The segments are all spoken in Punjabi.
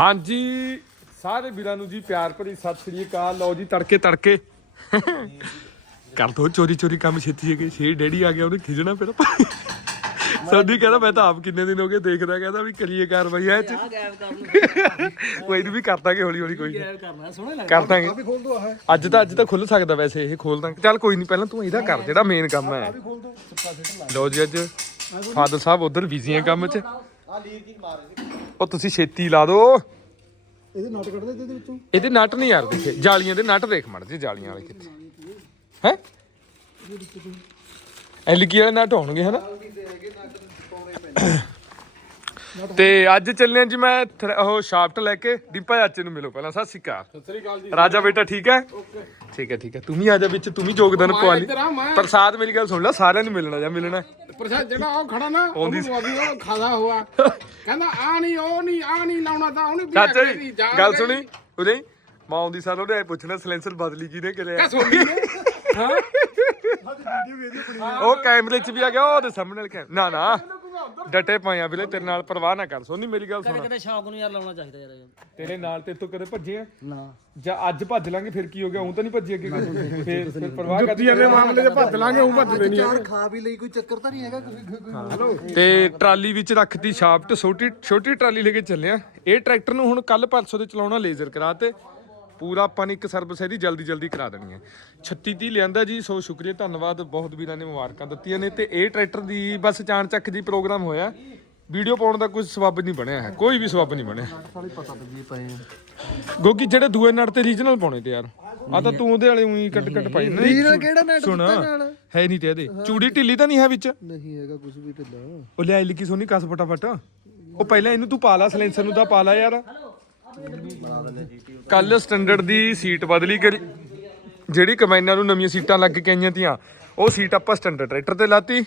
ਹਾਂਜੀ ਸਾਰੇ ਵੀਰਾਂ ਨੂੰ ਜੀ ਪਿਆਰ ਭਰੀ ਸਤਿ ਸ੍ਰੀ ਅਕਾਲ। ਲਓ ਜੀ ਤੜਕੇ ਤੜਕੇ। ਕਰ ਦੋ ਚੋਰੀ ਚੋਰੀ ਕੰਮ ਛੇਤੀ ਹੈਗੇ। ਛੇ ਡੈਡੀ ਆ ਗਿਆ ਉਹਨੇ ਖਿਜਣਾ ਫਿਰ ਸੰਦੀ ਕਹਿੰਦਾ ਮੈਂ ਤਾਂ ਆਪ ਕਿੰਨੇ ਦਿਨ ਹੋ ਗਏ ਦੇਖਦਾ ਕਹਿੰਦਾ ਵੀ ਕਰੀਏ ਕਾਰਵਾਈ ਐ ਚ। ਕੋਈ ਨਹੀਂ ਵੀ ਕਰ ਦਾਂਗੇ ਹੌਲੀ ਹੌਲੀ ਕੋਈ ਨੀ। ਗਾਇਬ ਕਰਨਾ ਸੋਹਣਾ ਲੱਗਦਾ ਕਰ ਦਾਂਗੇ ਅੱਜ ਤਾਂ ਅੱਜ ਤਾਂ ਖੁੱਲ ਸਕਦਾ ਵੈਸੇ ਇਹ ਖੋਲ ਦਾਂਗੇ। ਚੱਲ ਕੋਈ ਨਹੀਂ ਪਹਿਲਾਂ ਤੂੰ ਇਹਦਾ ਕਰ ਜਿਹੜਾ ਮੇਨ ਕੰਮ ਹੈ। ਲਓ ਜੀ ਅੱਜ ਫਾਦਰ ਸਾਹਿਬ ਉਧਰ ਬਿਜ਼ੀ ਹੈ ਕੰਮ 'ਚ। ਆ ਲੀਰ ਕੀ ਮਾਰ ਇਹਦੇ ਉਹ ਤੁਸੀਂ ਛੇਤੀ ਲਾ ਦਿਓ ਇਹਦੇ ਨਟ ਕੱਢਦੇ ਇਹਦੇ ਵਿੱਚੋਂ? ਇਹਦੇ ਨਟ ਨਹੀਂ ਯਾਰ ਦੇਖੇ, ਜਾਲੀਆਂ ਦੇ ਨਟ ਦੇਖ ਮੜ ਜੇ ਜਾਲੀਆਂ ਵਾਲੇ ਕਿੱਥੇ? ਹੈ? ਐਲਕੀ ਵਾਲੇ ਨਟ ਹੋਣਗੇ, ਹਨਾ? ਤੇ ਅੱਜ ਚੱਲੇ ਹਾਂ ਜੀ ਮੈਂ ਥਰ- ਉਹ ਸ਼ਾਫਟ ਲੈ ਕੇ ਦੀਪਾ ਚਾਚੇ ਨੂੰ ਮਿਲੋ ਪਹਿਲਾਂ ਸਤਿ ਸ਼੍ਰੀ ਅਕਾਲ। ਸਤਿ ਸ੍ਰੀ ਅਕਾਲ ਜੀ। ਰਾਜਾ ਬੇਟਾ ਠੀਕ ਹੈ? ਠੀਕ ਹੈ ਠੀਕ ਹੈ। ਤੂੰ ਵੀ ਆ ਜਾ ਵਿੱਚ ਤੂੰ ਵੀ ਯੋਗਦਾਨ ਪਵਾ ਲਈ। ਇੱਧਰ ਆ ਮੈਂ ਪ੍ਰਸਾਦ ਮੇਰੀ ਗੱਲ ਸੁਣ ਲੈ ਸਾਰਿਆਂ ਨੂੰ ਮਿਲਣਾ ਜਾਂ ਮਿਲਣਾ। ਪ੍ਰਸ਼ਾਦ ਜਿਹੜਾ ਉਹ ਖੜਾ ਨਾ ਉਹਨੂੰ ਅਭੀ ਉਹ ਖਾਦਾ ਹੋਆ। ਕਹਿੰਦਾ ਆ ਨਹੀਂ ਉਹ ਨਹੀਂ ਆ ਨਹੀਂ ਲਾਉਣਾ ਤਾਂ ਉਹਨੇ ਵੀ ਚਾਚਾ ਦੀ ਜੀ ਗੱਲ ਸੁਣੀ? ਉਹਦੇ ਮਾਂ ਆਉਂਦੀ ਸਾਲ ਉਹਨੇ ਪੁੱਛਣਾ ਸਲੈਂਸਰ ਬਦਲੀ ਕਿਹਨੇ ਕਰਿਆ? ਕਿਆ ਨੇ? ਉਹ ਕੈਮਰੇ 'ਚ ਵੀ ਆ ਗਿਆ ਉਹਦੇ ਸਾਹਮਣੇ ਵਾਲੇ ਕੈਮ- ਨਾ ਨਾ। ਡਟੇ ਪਾਇਆ ਵੀਰੇ ਤੇਰੇ ਨਾਲ ਪਰਵਾਹ ਨਾ ਕਰ ਸੋਨੀ ਮੇਰੀ ਗੱਲ ਕਦੇ ਸੁਣ। ਕਦੇ ਸ਼ੌਕ ਨੂੰ ਯਾਰ ਲਾਉਣਾ ਚਾਹੀਦਾ ਯਾਰ ਤੇਰੇ ਨਾਲ ਤੇ ਤੂੰ ਕਦੇ ਭੱਜੇ ਆ? ਨਾ। ਜਾਂ ਅੱਜ ਭੱਜ ਲਾਂਗੇ ਫਿਰ ਕੀ ਹੋ ਗਿਆ? ਉਹ ਤਾਂ ਨਹੀਂ ਭੱਜੇ ਅੱਗੇ ਕਦੇ। ਫਿਰ ਫਿਰ ਪਰਵਾਹ ਕਰ ਜੁੱਤੀਆਂ ਦੇ ਮਾਮਲੇ 'ਚ ਭੱਜ ਲਾਂਗੇ ਉਹ ਭੱਜਦੇ ਨਹੀਂ ਚਾਰ ਖਾ ਵੀ ਲਈ ਕੋਈ ਚੱਕਰ ਤਾਂ ਨਹੀਂ ਹੈਗਾ ਕੋਈ ਕੋਈ ਤੇ ਟਰਾਲੀ ਵਿੱਚ ਰੱਖਤੀ ਸ਼ਾਫਟ ਛੋਟੀ ਛੋਟੀ ਟਰਾਲੀ ਲੈ ਕੇ ਚੱਲੇ ਆ। ਇਹ ਟਰੈਕਟਰ ਨੂੰ ਹੁਣ ਕੱਲ ਪਰਸੋਂ ਦੇ ਚਲਾਉਣਾ ਲੇਜ਼ਰ ਕਰਾ ਤੇ। ਪੂਰਾ ਆਪਾਂ ਨੇ ਇੱਕ ਸਰਵਿਸ ਇਹਦੀ ਜਲਦੀ ਜਲਦੀ ਕਰਾ ਦੇਣੀ ਹੈ। 36 30 ਲਿਆਂਦਾ ਜੀ ਸੋ ਸ਼ੁਕਰੀਆ ਧੰਨਵਾਦ ਬਹੁਤ ਵੀਰਾਂ ਨੇ ਮੁਬਾਰਕਾਂ ਦਿੱਤੀਆਂ ਨੇ ਤੇ ਇਹ ਟਰੈਕਟਰ ਦੀ ਬਸ ਚਾਣ ਚੱਕ ਜੀ ਪ੍ਰੋਗਰਾਮ ਹੋਇਆ। ਵੀਡੀਓ ਪਾਉਣ ਦਾ ਕੋਈ ਸਬੱਬ ਨਹੀਂ ਬਣਿਆ ਹੈ ਕੋਈ ਵੀ ਸਬੱਬ ਨਹੀਂ ਬਣਿਆ। ਗੋਗੀ ਜਿਹੜੇ ਦੂਏ ਨਟ ਤੇ ਰੀਜਨਲ ਪਾਉਣੇ ਤੇ ਯਾਰ ਆ ਤਾਂ ਤੂੰ ਉਹਦੇ ਵਾਲੇ ਉਹੀ ਕੱਟ ਕੱਟ ਪਾਈ। ਨਾ Original ਕਿਹੜਾ net ਸੁਣ? ਹੈ ਨਹੀਂ ਤੇ ਇਹਦੇ। ਚੂੜੀ ਢਿੱਲੀ ਤਾਂ ਨਹੀਂ ਹੈ ਵਿੱਚ? ਨਹੀਂ ਹੈਗਾ ਕੁਝ ਵੀ ਢਿੱਲਾ। ਉਹ ਲੈ ਲਿਖੀ ਸੋਨੀ ਕਸ ਫਟਾਫਟ। ਉਹ ਪਹਿਲਾਂ ਇਹਨੂੰ ਤੂੰ ਪਾ ਲਾ ਸਲੈਂਸਰ ਨੂੰ ਤਾਂ ਪਾ ਲਾ ਯਾਰ। ਕੱਲ ਸਟੈਂਡਰਡ ਦੀ ਸੀਟ ਬਦਲੀ ਕਰੀ। ਜਿਹੜੀ ਕਮਾਈਨਾਂ ਨੂੰ ਨਵੀਆਂ ਸੀਟਾਂ ਲੱਗ ਕੇ ਆਈਆਂ ਤੀਆਂ ਉਹ ਸੀਟ ਆਪਾਂ ਸਟੈਂਡਰਡ ਟਰੈਕਟਰ ਤੇ ਲਾਤੀ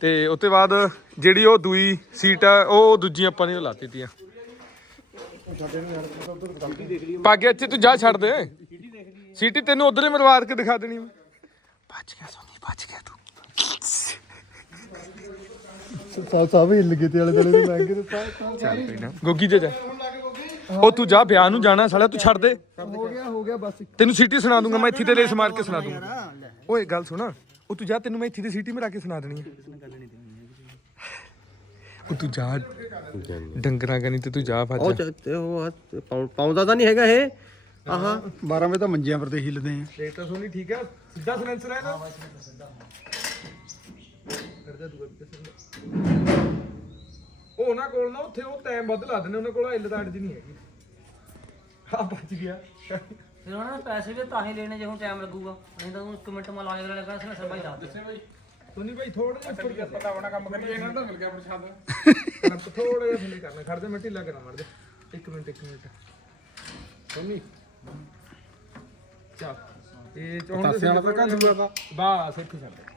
ਤੇ ਉਸ ਤੋਂ ਬਾਅਦ ਜਿਹੜੀ ਉਹ ਦੂਈ ਸੀਟ ਆ ਉਹ ਦੂਜੀ ਆਪਾਂ ਨੇ ਉਹ ਲਾਤੀ ਤੀਆਂ। ਪਾਗੇ ਇੱਥੇ ਤੂੰ ਜਾ ਛੱਡ ਦੇ। ਸੀਟੀ ਤੈਨੂੰ ਉਧਰੇ ਮਰਵਾਦ ਕੇ ਦਿਖਾ ਦੇਣੀ ਮੈਂ ਬਚ ਗਿਆ ਸੋਨੀ ਬਚ ਗਿਆ ਤੂੰ। ਸਾ ਸਭ ਹਿੱਲ ਗਏ ਤੇ ਵਾਲੇ ਦੇ ਲੰਘ ਗਏ ਚੱਲ ਨਾ। ਗੋਗੀ ਜੇ ਜਾ। ਉਹ ਤੂੰ ਜਾ ਵਿਆਹ ਨੂੰ ਜਾਣਾ ਸਾਲਾ ਤੂੰ ਛੱਡ ਦੇ। ਹੋ ਗਿਆ ਹੋ ਗਿਆ ਬਸ ਤੈਨੂੰ ਸੀਟੀ ਸੁਣਾ ਦੂੰਗਾ ਮੈਂ ਇੱਥੇ ਤੇ ਰੇਸ ਮਾਰ ਕੇ ਸੁਣਾ ਦੂੰਗਾ। ਓਏ ਗੱਲ ਸੁਣ। ਉਹ ਤੂੰ ਜਾ ਤੈਨੂੰ ਮੈਂ ਇੱਥੇ ਤੇ ਸੀਟੀ ਮਰਾ ਕੇ ਸੁਣਾ ਦੇਣੀ ਹੈ ਉਹ ਤੂੰ ਜਾ ਡੰਗਰਾਂ ਕਨੀ ਤੇ ਤੂੰ ਜਾ ਉਹ ਫੱਜ ਉਹ ਆ, ਪਾਉ- ਪਾਉਂਦਾ ਤਾਂ ਨਹੀਂ ਹੈਗਾ ਇਹ? ਆਹਾ। 12 ਵਜੇ ਤਾਂ ਮੰਜਿਆਂ ਪਰ ਤੇ ਹਿੱਲਦੇ ਆ। ਤਾਂ ਸੋਨੀ ਠੀਕ ਹੈ ਸਿੱਧਾ ਸਲੈਂਸਰ ਹੈ ਨਾ ਉਹ ਉਹਨਾਂ ਕੋਲ ਨਾ ਉੱਥੇ ਉਹ ਟਾਈਮ ਵੱਧ ਲਾ ਦਿੰਦੇ ਉਹਨਾਂ ਕੋਲ ਐਲ ਦਾ ਅੜਜ ਨਹੀਂ ਹੈਗੀ। ਆ ਬਚ ਗਿਆ। ਫਿਰ ਉਹਨਾਂ ਨੇ ਪੈਸੇ ਵੀ ਤਾਂ ਹੀ ਲੈਣੇ ਜੇ ਹੁਣ ਟਾਈਮ ਲੱਗੂਗਾ। ਨਹੀਂ ਤਾਂ ਉਹ ਇੱਕ ਮਿੰਟ ਮਾ ਲਾ ਕੇ ਲੱਗਣਾ ਸੀ ਨਾ ਸਰ ਭਾਈ ਦੱਸ ਦੇ ਸੋਨੀ ਭਾਈ ਥੋੜਾ ਜਿਹਾ ਉੱਪਰ ਕਰ ਪਤਾ ਹੋਣਾ ਕੰਮ ਕਰੀਏ ਇਹਨਾਂ ਨੂੰ ਤਾਂ ਮਿਲ ਗਿਆ ਪ੍ਰਸ਼ਾਦ। ਥੋੜਾ ਜਿਹਾ ਥੱਲੇ ਕਰਨਾ ਖੜ ਜਾ ਮੈਂ ਢਿੱਲਾ ਕਰਾਂ ਮੜ ਜਾ। ਇੱਕ ਮਿੰਟ ਇੱਕ ਮਿੰਟ। ਸੋਨੀ। ਚਾ ਇਹ ਚੋਣ ਦੇ ਸਿਆਣਾ ਤਾਂ ਕੰਜੂਆ ਦਾ ਬਸ ਇੱਥੇ ਛੱਡ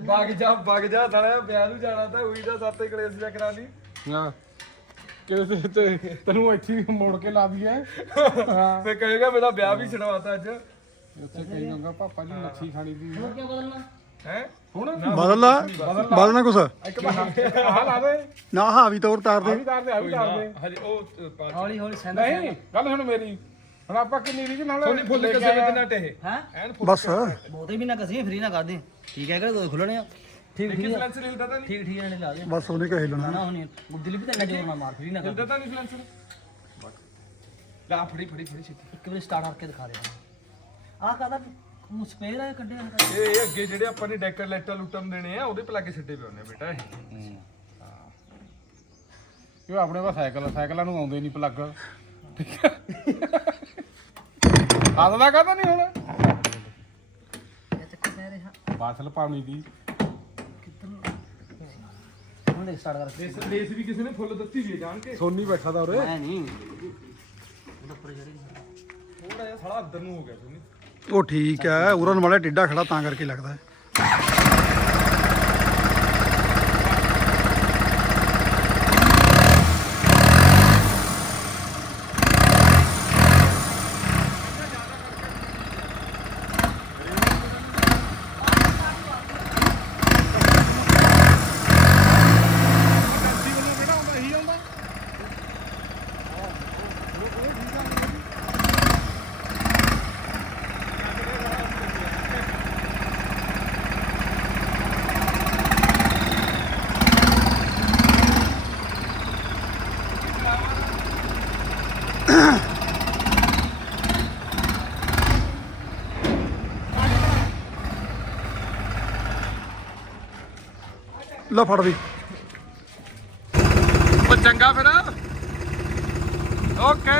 ਬਾਗ ਜਾ ਬਾਗ ਜਾ ਸਾਲਿਆ ਵਿਆਹ ਨੂੰ ਜਾਣਾ ਤਾਂ ਉਹੀ ਦਾ ਸਾਤੇ ਕਲੇਸ਼ ਜਾ ਕਰਾ ਲਈ ਹਾਂ। ਕਿਸੇ ਤੇ ਤੈਨੂੰ ਇੱਥੇ ਹੀ ਮੋੜ ਕੇ ਲਾ ਦਈਏ। ਹਾਂ। ਫੇ ਕਹੇਗਾ ਮੇਰਾ ਵਿਆਹ ਵੀ ਛਡਵਾਤਾ ਅੱਜ। ਉੱਥੇ ਕਹੀ ਜਾਊਗਾ ਪਾਪਾ ਜੀ ਮੱਛੀ ਖਾਣੀ ਦੀ ਕੀ ਬਦਲਣਾ? ਹੈ? ਹੁਣ? ਬਦਲ ਲਾ ਬਦਲਣਾ? ਕੁਛ ਇੱਕ ਬਾਰ ਆਹ ਲਾ ਦੇ। ਨਾ ਹਾਵੀ ਤੌਰ ਤਾਰ ਦੇ। ਵੀ ਤਾਰ ਦੇ ਆ ਵੀ ਤਾਰ ਦੇ। ਹਜੇ ਉਹ ਹੌਲੀ ਹੌਲੀ ਸੈਂਡ ਨਹੀਂ ਗੱਲ ਹੁਣ ਮੇਰੀ। ਹੁਣ ਆਪਾਂ ਕਿੰਨੀ ਰੀਜ ਨਾਲ ਸੋਨੀ ਫੁੱਲ ਕੇ ਕਿਸੇ ਆਇਆ? ਵਿੱਚ ਨਾ ਟੇ ਹੈ? ਐਨ ਫੁੱਲ ਬਸ। ਬਹੁਤੇ ਵੀ ਨਾ ਕਸੀਏ ਫਰੀ ਨਾ ਕਰਦੇ ਠੀਕ ਹੈ ਕਿ ਖੁੱਲਣੇ ਆ? ਠੀਕ ਠੀਕ ਆ। ਸਲੈਂਸਰ ਹਿਲਦਾ ਤਾਂ ਨਹੀਂ? ਠੀਕ ਠੀਕ ਨੇ ਲਾ ਦੇ। ਬਸ ਉਹਨੇ ਕਹੇ ਨਾ ਲੈਣਾ ਨਾ ਹੁਣੀ ਗੁੱਦਲੀ ਵੀ ਤਾਂ ਇੰਨਾ ਜ਼ੋਰ ਨਾ ਮਾਰ ਫਰੀ ਨਾ ਕਰ। ਹਿਲਦਾ ਤਾਂ ਨਹੀਂ ਸਲੈਂਸਰ ਲਾ ਫੜੀ ਫੜੀ ਫੜੀ ਛੇਤੀ। ਇੱਕ ਵਾਰੀ ਸਟਾਰਟ ਕਰਕੇ ਦਿਖਾ ਦੇ। ਆਹ ਕਾਦਾ ਮੂੰਹ ਸਪੇਅਰ ਆ ਕੱਢਿਆ ਇਹ ਇਹ ਅੱਗੇ ਜਿਹੜੇ ਆਪਾਂ ਨੇ ਡੈਕਰ ਲੈਟਰ ਲੁੱਟਮ ਦੇਣੇ ਆ ਉਹਦੇ ਪਲਾਗੇ ਛੱਡੇ ਪਏ ਹੁੰਦੇ ਆ ਬੇਟਾ ਇਹ। ਇਹ ਆਪਣੇ ਕੋਲ ਸਾਈਕਲ ਸਾਈਕਲਾਂ ਨੂੰ ਆਉਂਦੇ ਨਹੀਂ ਪਲੱਗ ਆਦਲਾ ਕਾਹਦਾ ਨਹੀਂ ਹੁਣ। ਇਹ ਰਿਹਾ ਬਾਸਲ ਪਾਣੀ ਦੀ। ਹੁਣ ਦੇਖ ਸਟਾਰਟ ਕਰ ਰੇਸ ਰੇਸ ਵੀ ਕਿਸੇ ਨੇ ਫੁੱਲ ਦਿੱਤੀ ਵੀ ਜਾਣ ਕੇ। ਸੋਨੀ ਬੈਠਾ ਦਾ ਉਰੇ। ਮੈਂ ਨਹੀਂ। ਉੱਪਰ ਥੋੜਾ ਜਿਹਾ ਸਾਲਾ ਅੰਦਰ ਨੂੰ ਹੋ ਗਿਆ ਸੋਨੀ। ਉਹ ਠੀਕ ਹੈ ਉਰਨ ਵਾਲਾ ਟਿੱਡਾ ਖੜਾ ਤਾਂ ਕਰਕੇ ਲੱਗਦਾ ਹੈ। ਲਓ ਫੜ ਵੀ। ਉਹ ਚੰਗਾ ਫਿਰ। ਓਕੇ।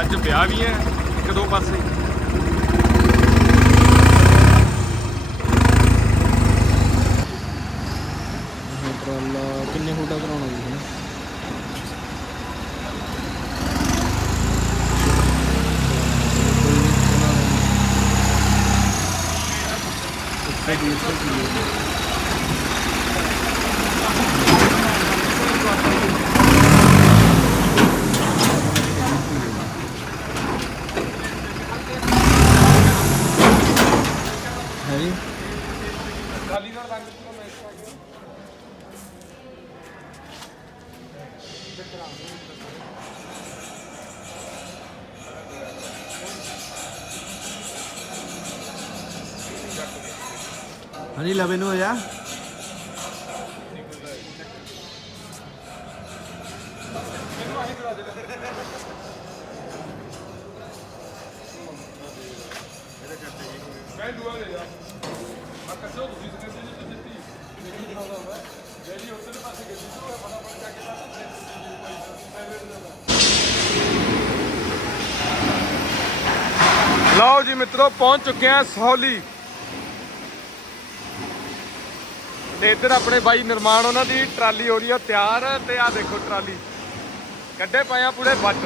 ਅੱਜ ਵਿਆਹ ਵੀ ਹੈ ਇੱਕ ਦੋ ਪਾਸੇ। ਟਰਾਲਾ ਕਿੰਨੇ ਫੁੱਟਾ ਕਰਾਉਣਾ ਜੀ ਹੁਣ ਹੈ 11 ya. ਲਓ ਜੀ ਮਿੱਤਰੋ ਪਹੁੰਚ ਚੁੱਕੇ ਆ ਸੌਲੀ ਤੇ ਇੱਧਰ ਆਪਣੇ ਬਾਈ ਨਿਰਮਾਣ, ਉਹਨਾਂ ਦੀ ਟਰਾਲੀ ਹੋ ਰਹੀ ਆ ਤਿਆਰ ਤੇ ਆ ਦੇਖੋ ਟਰਾਲੀ। ਕੱਢੇ ਪਏ ਆ ਪੂਰੇ ਬੱਟ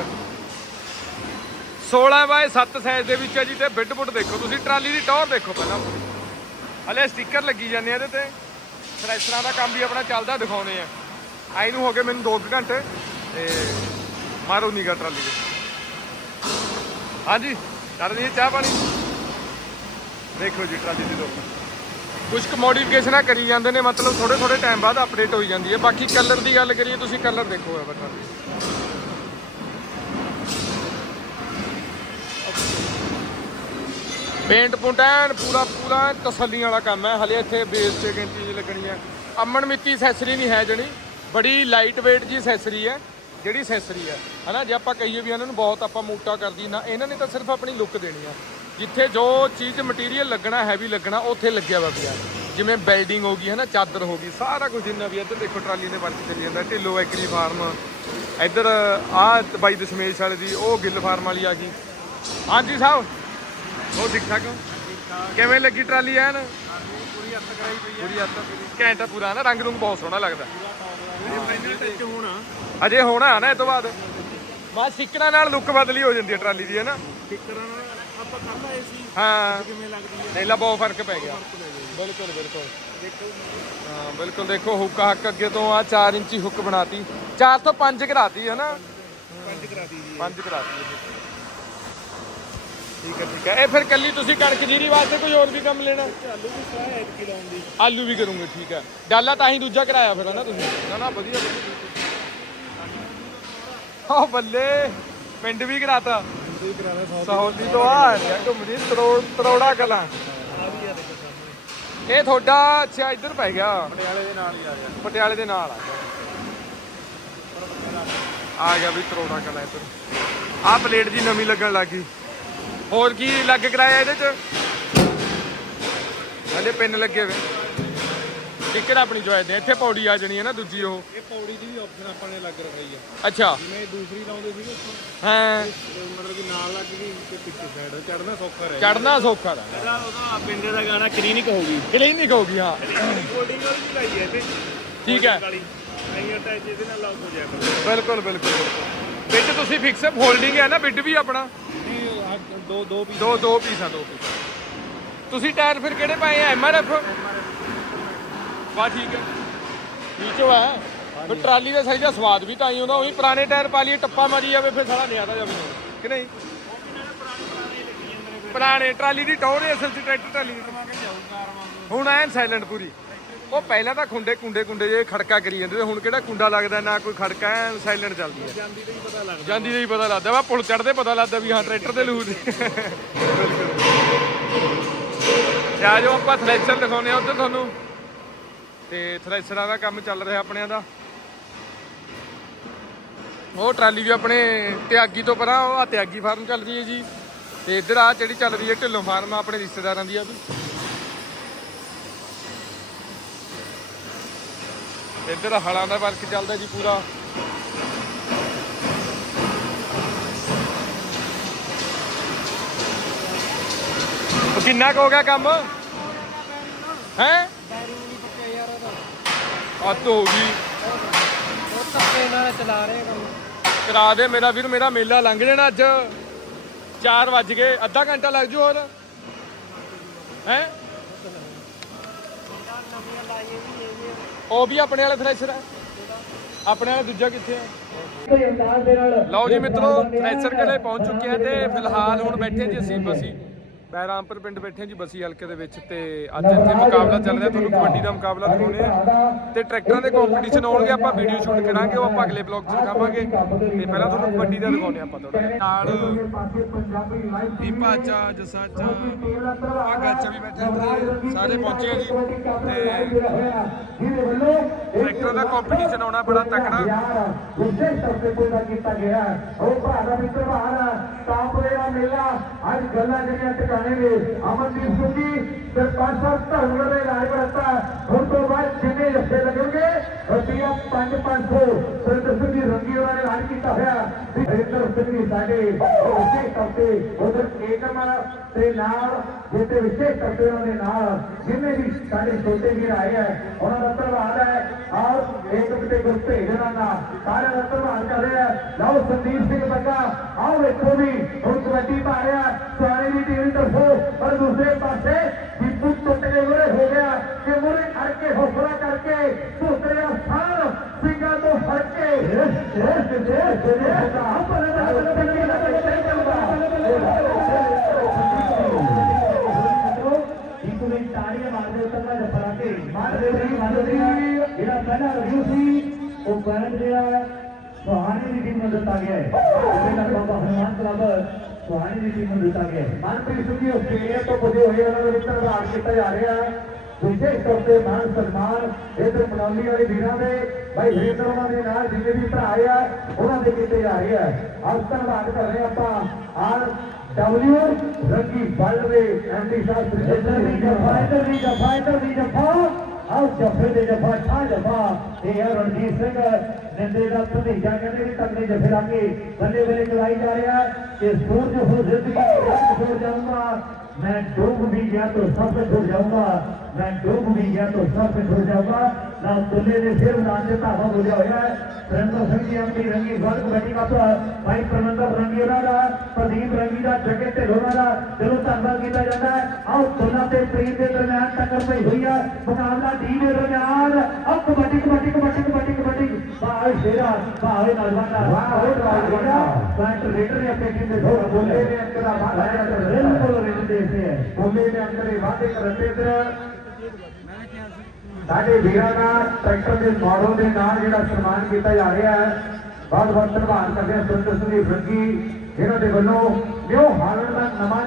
16 ਬਾਏ 7 ਸਾਈਜ਼ ਦੇ ਵਿੱਚ ਹੈ ਜੀ ਤੇ ਬਿੱਡ ਬੁੱਡ ਦੇਖੋ ਤੁਸੀਂ, ਟਰਾਲੀ ਦੀ ਟੌਰ ਦੇਖੋ ਪਹਿਲਾਂ। ਹਲੇ ਸਟicker ਲੱਗੀ ਜਾਂਦੇ ਆ ਇਹਦੇ ਤੇ। ਥ੍ਰੈਸ਼ਰਾਂ ਦਾ ਕੰਮ ਵੀ ਆਪਣਾ ਚੱਲਦਾ ਦਿਖਾਉਣੇ ਆ। ਆਈ ਨੂੰ ਹੋ ਗਏ ਮੈਨੂੰ 2 ਘੰਟੇ ਤੇ ਮਾਰੋ ਨੀਗਾ ਟਰਾਲੀ ਦੇ ਹਾਂਜੀ, ਕਰ ਦਈਏ ਚਾਹ ਪਾਣੀ। ਦੇਖੋ ਜੀ ਟਰਾਲੀ ਦੀ ਲੋਕ ਕੁਝ ਕੁ ਮੋਡੀਫਿਕੇਸ਼ਨਾਂ ਕਰੀ ਜਾਂਦੇ ਨੇ, ਮਤਲਬ ਥੋੜੇ ਥੋੜੇ ਟਾਈਮ ਬਾਅਦ ਅਪਡੇਟ ਹੋਈ ਜਾਂਦੀ ਹੈ। ਬਾਕੀ ਕਲਰ ਦੀ ਗੱਲ ਕਰੀਏ, ਤੁਸੀਂ ਕਲਰ ਦੇਖੋ ਇਹ ਟਰਾਲੀ ਪੇਂਟ ਪੁੰਟ ਐਨ ਪੂਰਾ ਪੂਰਾ ਤਸੱਲੀ ਵਾਲਾ ਕੰਮ ਹੈ। ਹਲੇ ਇੱਥੇ ਬੇਸ ਤੇ ਗਿਣਤੀ ਜੀ ਲੱਗਣੀ ਹੈ। ਅਮਨ ਮਿੱਤੀ ਅਸੈਸਰੀ ਨਹੀਂ ਹੈ ਜਣੀ। ਬੜੀ ਲਾਈਟ weight ਜੀ ਅਸੈਸਰੀ ਹੈ, ਜਿਹੜੀ ਅਸੈਸਰੀ ਹੈ। ਹਨਾ, ਜੇ ਆਪਾਂ ਕਹੀਏ ਵੀ ਇਹਨਾਂ ਨੂੰ ਬਹੁਤ ਆਪਾਂ ਮੋਟਾ ਕਰਦੀ, ਨਾ, ਇਹਨਾਂ ਨੇ ਤਾਂ ਸਿਰਫ ਆਪਣੀ ਲੁੱਕ ਦੇਣੀ ਆ ਜਿੱਥੇ ਜੋ ਚੀਜ਼ ਮਟੀਰੀਅਲ ਲੱਗਣਾ ਹੈਵੀ ਲੱਗਣਾ, ਉੱਥੇ ਲੱਗਿਆ ਵਾ ਪਿਆ। ਜਿਵੇਂ ਬਿਲਡਿੰਗ ਹੋ ਗਈ ਹੈ ਨਾ ਚਾਦਰ ਹੋ ਗਈ, ਸਾਰਾ ਕੁਝ ਜਿੰਨਾ ਵੀ ਇੱਧਰ ਦੇਖੋ ਟਰਾਲੀ ਦੇ ਵਰਤ ਚੱਲੀ ਜਾਂਦਾ, ਢਿੱਲੋ ਐਗਰੀ ਫਾਰਮ ਇੱਧਰ ਆ ਬਾਈ ਦਸ਼ਮੇਸ਼ ਵਾਲੇ ਦੀ, ਉਹ ਗਿੱਲ ਫਾਰਮ ਵਾਲੀ ਆ ਗਈ। ਹਾਂਜੀ ਸਾਹਿਬ ਉਹ ਠੀਕ ਠਾਕ ਕਿਵੇਂ ਲੱਗੀ ਟਰਾਲੀ ਐਨ? ਪੂਰੀ ਹੱਥ ਕਰਾਈ ਪਈ ਹੈ ਪੂਰੀ ਹੱਥ ਘੈਂਟਾ ਪੂਰਾ, ਨਾ, ਰੰਗ ਰੁੰਗ ਬਹੁਤ ਸੋਹਣਾ ਲੱਗਦਾ। ਅਜੇ ਹੋਣਾ ਨਾ, ਇਹ ਤੋਂ ਬਾਅਦ। ਬਸ ਸਿੱਕਣਾ ਨਾਲ ਲੁੱਕ ਬਦਲੀ ਹੋ ਜਾਂਦੀ ਹੈ ਟਰਾਲੀ ਦੀ ਹੈ ਨਾ ਸਿੱਕਰਾਂ ਆਪਾਂ ਕੱਲ ਆਏ ਸੀ। ਹਾਂ। ਕਿਵੇਂ ਲੱਗਦੀ ਹੈ। ਨਹੀਂ ਲਾ ਬਹੁਤ ਫ਼ਰਕ ਪੈ ਗਿਆ। ਬਿਲਕੁਲ ਬਿਲਕੁਲ। ਹਾਂ ਬਿਲਕੁਲ ਦੇਖੋ ਹੁੱਕ ਹੱਕ ਅੱਗੇ ਤੋਂ ਆ 4 ਇੰਚੀ ਹੁੱਕ ਬਣਾਤੀ। 4 ਤੋਂ 5 ਕਰਾਤੀ ਹੈ ਨਾ? 5 ਕਰਾਤੀ ਜੀ। 5 ਕਰਾਤੀ ਠੀਕ ਹੈ ਠੀਕ ਹੈ। ਇਹ ਫਿਰ ਕੱਲੀ ਤੁਸੀਂ ਕਣਕ ਜੀਰੀ ਵਾਸਤੇ ਕੋਈ ਹੋਰ ਵੀ ਕੰਮ ਲੈਣਾ? ਆਲੂ ਵੀ ਕਰਾਇਆ ਐਤਕੀ ਲਾਉਣ ਦੀ ਆਲੂ ਵੀ ਕਰੂੰਗੇ ਠੀਕ ਹੈ। ਡਾਲਾ ਤਾਂ ਹੀ ਦੂਜਾ ਕਰਾਇਆ ਫਿਰ ਹਨਾ ਤੁਸੀਂ? ਨਾ ਨਾ ਵਧੀਆ ਬੱਲੇ ਪਿੰਡ ਵੀ ਕਰਾਤਾ। ਸਹੌਲੀ ਤੋਂ ਆ ਰਿਹਾ ਘੁੰਮਦੀ ਤਰੋੜ ਤਰੋੜਾ ਕਲਾਂ। ਇਹ ਤੁਹਾਡਾ ਅੱਛਾ ਇੱਧਰ ਪੈ ਗਿਆ। ਪਟਿਆਲੇ ਦੇ ਨਾਲ ਹੀ ਆ ਗਿਆ ਪਟਿਆਲੇ ਦੇ ਨਾਲ ਆ ਗਿਆ। ਆ ਗਿਆ ਵੀ ਤਰੋੜਾ ਕਲਾਂ ਇੱਧਰ। ਆਹ ਪਲੇਟ ਜੀ ਨਵੀਂ ਲੱਗਣ ਲੱਗੀ ਹੋਰ ਕੀ ਲੱਗ ਕਰਾਇਆ ਇਹਦੇ ਚ? ਹਲੇ ਪਿੰਨ ਲੱਗੇ ਵੇ ਟਿਕਟ ਆਪਣੀ ਜੋਏ ਦੇ ਇੱਥੇ ਪੌੜੀ ਆ ਜਣੀ ਹੈ ਨਾ ਦੂਜੀ ਉਹ। ਇਹ ਪੌੜੀ ਦੀ ਵੀ ਆਪਸ਼ਨ ਆਪਾਂ ਨੇ ਲੱਗ ਰਖਾਈ ਆ। ਅੱਛਾ। ਜਿਵੇਂ ਦੂਸਰੀ ਲਾਉਂਦੇ ਸੀਗੇ ਉੱਥੋਂ, ਹਾਂ। ਮਤਲਬ ਕਿ ਨਾਲ ਲੱਗ ਗਈ ਤੇ ਪਿੱਛੇ ਸਾਈਡ ਚੜਨਾ ਸੌਖਾ ਰਹਿ ਚੜਨਾ ਸੌਖਾ ਦਾ ਇਹਦਾ ਉਹਦਾ ਪਿੰਡੇ ਦਾ ਗਾਣਾ ਕਲੀਨਿਕ ਹੋ ਗਈ ਕਲੀਨਿਕ ਹੋ। ਗਈ ਹਾਂ ਕੋਡਿੰਗ ਵਾਲੀ ਵੀ ਲਾਈ ਹੈ ਤੇ ਠੀਕ ਹੈ। ਨਹੀਂ ਅਟੈਚ ਇਹਦੇ ਨਾਲ ਲੱਗ ਹੋ ਜਾਏਗਾ ਬਿਲਕੁਲ ਬਿਲਕੁਲ ਵਿੱਚ ਤੁਸੀਂ ਫਿਕਸ ਫੋਲਡਿੰਗ ਹੈ ਨਾ ਬਿੱਡ ਵੀ ਆਪਣਾ? ਦੋ ਦੋ ਪੀਸ ਦੋ ਦੋ ਪੀਸ ਆ ਦੋ ਪੀਸ ਤੁਸੀਂ ਟਾਇਰ ਫਿਰ ਕਿਹੜੇ ਪਾਏ ਆ? ਐਮਆਰਐਫ ਵਾ ਠੀਕ ਹੈ। ਨੀਚੋ ਹੈ। ਫਿਰ ਟਰਾਲੀ ਦਾ ਸਹੀ ਦਾ ਸਵਾਦ ਵੀ ਤਾਂ ਹੀ ਆਉਂਦਾ ਉਹੀ ਪੁਰਾਣੇ ਟਾਇਰ ਪਾ ਲਈਏ ਟੱਪਾ ਮਾਰੀ ਜਾਵੇ ਫਿਰ ਸਾਲਾ ਲਿਆਦਾ ਜਾਵੇ। ਕਿ ਨਹੀਂ? ਪੁਰਾਣੇ ਟਰਾਲੀ ਦੀ ਟੌਰ ਹੈ ਅਸਲ ਚ ਟਰੈਕਟਰ ਟਰਾਲੀ ਦੀ। ਹੁਣ ਐਨ ਸਾਇਲੈਂਟ ਪੂਰੀ। ਉਹ ਪਹਿਲਾਂ ਤਾਂ ਖੁੰਡੇ ਕੁੰਡੇ ਕੁੰਡੇ ਜੇ ਖੜਕਾ ਕਰੀ ਜਾਂਦੇ ਤੇ ਹੁਣ ਕਿਹੜਾ ਕੁੰਡਾ ਲੱਗਦਾ ਨਾ ਕੋਈ ਖੜਕਾ ਐਨ ਸਾਇਲੈਂਟ ਚੱਲਦੀ ਹੈ। ਜਾਂਦੀ ਤੇ ਹੀ ਪਤਾ ਲੱਗਦਾ। ਜਾਂਦੀ ਦੇ ਹੀ ਪਤਾ ਲੱਗਦਾ। ਵਾ ਪੁਲ ਚੜਦੇ ਪਤਾ ਲੱਗਦਾ ਵੀ ਹਾਂ ਟਰੈਕਟਰ ਦੇ ਤੇ ਆ ਜਾਓ ਆਪਾਂ ਥ੍ਰੈਸ਼ਰ ਦਿਖਾਉਨੇ ਆ ਉੱਧਰ ਤੁਹਾਨੂੰ। ਤੇ ਥ੍ਰੈਸ਼ਰਾਂ ਦਾ ਕੰਮ ਚੱਲ ਰਿਹਾ ਆਪਣਿਆਂ ਦਾ। ਉਹ ਟਰਾਲੀ ਵੀ ਆਪਣੇ ਤਿਆਗੀ ਤੋਂ ਪਰਾਂ, ਉਹ ਤਿਆਗੀ ਫਾਰਮ ਚੱਲ ਰਹੀ ਹੈ ਜੀ। ਤੇ ਇੱਧਰ ਆ ਜਿਹੜੀ ਚੱਲ ਰਹੀ ਹੈ ਢਿੱਲੋਂ ਫਾਰਮ ਆਪਣੇ ਰਿਸ਼ਤੇਦਾਰਾਂ ਦੀ ਆ ਵੀ ਇੱਧਰ ਹਲਾਂ ਦਾ ਵਰਕ ਚੱਲਦਾ ਜੀ ਪੂਰਾ। ਕਿੰਨਾ ਕੁ ਹੋ ਗਿਆ ਕੰਮ? ਹੈ? ਅੱਤ ਹੋ ਗਈ। ਉਹ ਧੱਕੇ ਨਾਲ ਚਲਾ ਰਹੇ ਕੰਮ। ਕਰਾ ਦੇ ਮੇਰਾ ਵੀਰ ਮੇਰਾ ਮੇਲਾ ਲੰਘ ਜਾਣਾ ਅੱਜ। 4 ਵੱਜ ਗਏ ਅੱਧਾ ਘੰਟਾ ਲੱਗ ਜੂ ਹੋਰ। ਹੈ? ਉਹ ਵੀ ਆਪਣੇ ਵਾਲਾ ਥ੍ਰੈਸ਼ਰ ਹੈ ਆਪਣੇ ਵਾਲਾ ਦੂਜਾ ਕਿੱਥੇ ਹੈ ਲਓ ਜੀ ਮਿੱਤਰੋ ਥ੍ਰੈਸ਼ਰ ਕੋਲੇ ਪਹੁੰਚ ਚੁੱਕੇ ਆ ਤੇ ਫਿਲਹਾਲ ਹੁਣ ਬੈਠੇ ਜੀ ਅਸੀਂ ਬਸੀ ਬੈਰਾਮਪੁਰ ਪਿੰਡ ਬੈਠੇ ਜੀ ਬਸੀ ਹਲਕੇ ਦੇ ਵਿੱਚ ਤੇ ਅੱਜ ਇੱਥੇ ਮੁਕਾਬਲਾ ਚੱਲ ਰਿਹਾ, ਤੁਹਾਨੂੰ ਕਬੱਡੀ ਦਾ ਮੁਕਾਬਲਾ ਦਿਖਾਉਣੇ ਆ ਤੇ ਟਰੈਕਟਰਾਂ ਦੇ ਕੰਪੀਟੀਸ਼ਨ ਹੋਣਗੇ, ਆਪਾਂ ਵੀਡੀਓ ਸ਼ੂਟ ਕਰਾਂਗੇ, ਉਹ ਆਪਾਂ ਅਗਲੇ ਬਲੌਗ 'ਚ ਦਿਖਾਵਾਂਗੇ। ਤੇ ਪਹਿਲਾਂ ਤੁਹਾਨੂੰ ਕਬੱਡੀ ਦਾ ਦਿਖਾਉਣੇ ਆਪਾਂ ਥੋੜਾ ਨਾਲ। ਦੀਪਾ ਚਾ ਜਸਾ ਚਾ ਆਗਾ ਚ ਵੀ ਬੈਠੇ ਸਾਰੇ ਪਹੁੰਚੇ ਜੀ। ਤੇ ਟਰੈਕਟਰਾਂ ਦਾ ਕੰਪੀਟੀਸ਼ਨ ਆਉਣਾ ਬੜਾ ਤਕੜਾ। ਵਿਸ਼ੇਸ਼ ਤੌਰ ਤੇ ਪੂਰਾ ਕੀਤਾ ਗਿਆ ਉਹ ਭਰਾ ਦਾ ਮਿੱਤਰ ਤਾਪਰੇ ਦਾ ਮੇਲਾ। ਅੱਜ ਗੱਲਾਂ ਜਿਹੜੀਆਂ ਟਿਕਾਣੇ ਨੇ ਅਮਨਦੀਪ ਸਿੰਘ ਜੀ ਸਰਪੰਚ ਸਾਹਿਬ ਧਰਮਗੜ ਦੇ ਰਾਜ ਬਰਤਾ ਹੁਣ ਤੋਂ ਬਾਅਦ ਜਿੰਨੇ ਜੱਫੇ ਲੱਗਣਗੇ ਰੁਪਈਆ 5-500 ਸੁਰਿੰਦਰ ਸਿੰਘ ਜੀ ਰੰਗੀ ਉਹਨਾਂ ਨੇ ਐਲਾਨ ਕੀਤਾ ਹੋਇਆ ਵੀ ਹਰਿੰਦਰ ਸਿੰਘ ਜੀ ਸਾਡੇ ਵਿਸ਼ੇਸ਼ ਤੌਰ ਤੇ ਉਧਰ ਏਕਮ ਤੇ ਨਾਲ ਜਿੱਤੇ ਵਿਸ਼ੇਸ਼ ਤੌਰ ਤੇ ਉਹਨਾਂ ਦੇ ਨਾਲ ਜਿੰਨੇ ਵੀ ਸਾਡੇ ਛੋਟੇ ਵੀਰ ਆਏ ਹੈ ਉਹਨਾਂ ਦਾ ਧੰਨਵਾਦ ਹੈ ਔਰ ਏਕਮ ਤੇ ਗੁਰਭੇਜ ਉਹਨਾਂ ਦਾ ਸਾਰਿਆਂ ਦਾ ਧੰਨਵਾਦ ਕਰ ਰਿਹਾ ਹੈ ਲਓ ਸੰਦੀਪ ਸਿੰਘ ਬੱਗਾ ਆਓ ਵੇਖੋ ਵੀ ਹੁਣ ਕਬੱਡੀ ਪਾ ਪਰ ਦੂਸਰੇ ਪਾਸੇ ਦੀਪੂ ਟੁੱਟ ਕੇ ਮੁਰੇ ਹੋ ਗਿਆ ਕਿ ਮੁਰੇ ਖੜ ਕੇ ਹੌਸਲਾ ਕਰਕੇ ਦੂਸਰੇ ਅਫਸਾਨ ਸਿੰਘਾਂ ਤੋਂ ਫੜ ਕੇ ਇੱਕ ਵੀ ਤਾੜੀਆਂ ਸੁਹਾਣੀ ਦੀ ਟੀਮ ਨੂੰ ਦਿੱਤਾ ਗਿਆ। ਹੈ ਮਨਪ੍ਰੀਤ ਸਿੰਘ ਜੀ ਆਸਟ੍ਰੇਲੀਆ ਤੋਂ ਪੁੱਜੇ ਹੋਏ ਉਹਨਾਂ ਦਾ ਰਿਸ਼ਤਾ ਨਿਭਾਅ ਕੀਤਾ ਜਾ ਰਿਹਾ ਹੈ। ਵਿਸ਼ੇਸ਼ ਤੌਰ ਤੇ ਮਾਨ ਸਨਮਾਨ ਇਧਰ ਮਨਾਲੀ ਵਾਲੇ ਵੀਰਾਂ ਦੇ ਭਾਈ ਹਰਿੰਦਰ ਉਹਨਾਂ ਦੇ ਨਾਲ ਜਿੰਨੇ ਵੀ ਭਰਾ ਆ ਉਹਨਾਂ ਦੇ ਕੀਤੇ ਜਾ ਰਹੇ ਆ। ਅੱਜ ਧੰਨਵਾਦ ਕਰ ਰਹੇ ਆਪਾਂ ਆਰ ਡਬਲਯੂ ਰੰਗੀ ਬਲ ਦੇ ਐਮਡੀ ਸਾਹਿਬ। ਸ੍ਰੀ ਦੀ ਜਫਾ ਇਧਰ ਦੀ ਜਫਾ ਇਧਰ ਦੀ ਜਫਾ। ਆਓ ਜਫੇ ਦੇ ਜਫਾ, ਛਾ ਜਫਾ। ਇਹ ਹੈ ਰਣਜੀਤ ਸਿੰਘ ਨਿੰਦੇ ਦਾ ਭਤੀਜਾ ਕਹਿੰਦੇ ਵੀ ਤੰਨੇ ਜਫੇ ਲਾ ਕੇ ਬੱਲੇ ਬੱਲੇ ਚਲਾਈ ਜਾ ਰਿਹਾ। ਕਿ ਸੂਰਜ ਹੋ ਜ਼ਿੰਦਗੀ ਛੋੜ ਜਾਊਂਗਾ मैं डूब भी गया तो सब कुछ हो जाऊंगा मैं डूब भी गया तो सब कुछ हो जाऊंगा ਨਾ ਤੁਲੇ ਦੇ ਸਿਰ ਨਾਲ ਦੇ ਧਾਵਾ ਬੋਲਿਆ ਹੋਇਆ ਹੈ। ਪ੍ਰੰਤੋ ਸੰਗੀ ਆਪਣੀ ਰੰਗੀ ਵਰਗ ਕਮੇਟੀ ਦਾ ਭਾਈ ਪ੍ਰਮੰਦਰ ਰੰਗੀ ਉਹਨਾਂ ਦਾ ਪ੍ਰਦੀਪ ਰੰਗੀ ਦਾ ਜਗੇ ਤੇ ਉਹਨਾਂ ਦਾ। ਦਿਲੋਂ ਧੰਨਵਾਦ ਕੀਤਾ ਜਾਂਦਾ ਹੈ। ਆਓ ਦੋਨਾਂ ਤੇ ਪ੍ਰੀਤ ਦੇ ਦਰਮਿਆਨ ਟੱਕਰ ਪਈ ਹੋਈ ਆ। ਮੁਕਾਬਲਾ ਡੀ ਦੇ ਦਰਮਿਆਨ। ਅਬ ਕਬੱਡੀ ਕਬੱਡੀ ਕਬੱਡੀ ਕਬੱਡੀ ਕਬੱਡੀ। ਭਾਵੇਂ ਸ਼ੇਰਾ ਭਾਵੇਂ ਨਲਵਾਨਾ ਵਾਹ ਹੋ ਰਿਹਾ ਹੈ ਬੈਂਟ ਰੇਡਰ ਨੇ ਆਪਣੇ ਟੀਮ ਦੇ ਦੋ ਬੋਲੇ ਨੇ। ਦਾ ਦੇ ਦੇ ਸਾਡੇ ਵੀਰਾਂ ਦਾ ਟਰੈਕਟਰ ਦੇ ਮਾਡਲ ਦੇ ਨਾਲ ਜਿਹੜਾ ਸਨਮਾਨ ਕੀਤਾ ਜਾ ਰਿਹਾ ਹੈ। ਬਹੁਤ ਬਹੁਤ ਧੰਨਵਾਦ ਕਰਦੇ ਹਾਂ ਸਿੰਘ ਜੀ ਫਰੰਗੀ ਇਹਨਾਂ ਦੇ ਵੱਲੋਂ ਹਾਲੈਂਡ ਦਾ ਨਵਾਂ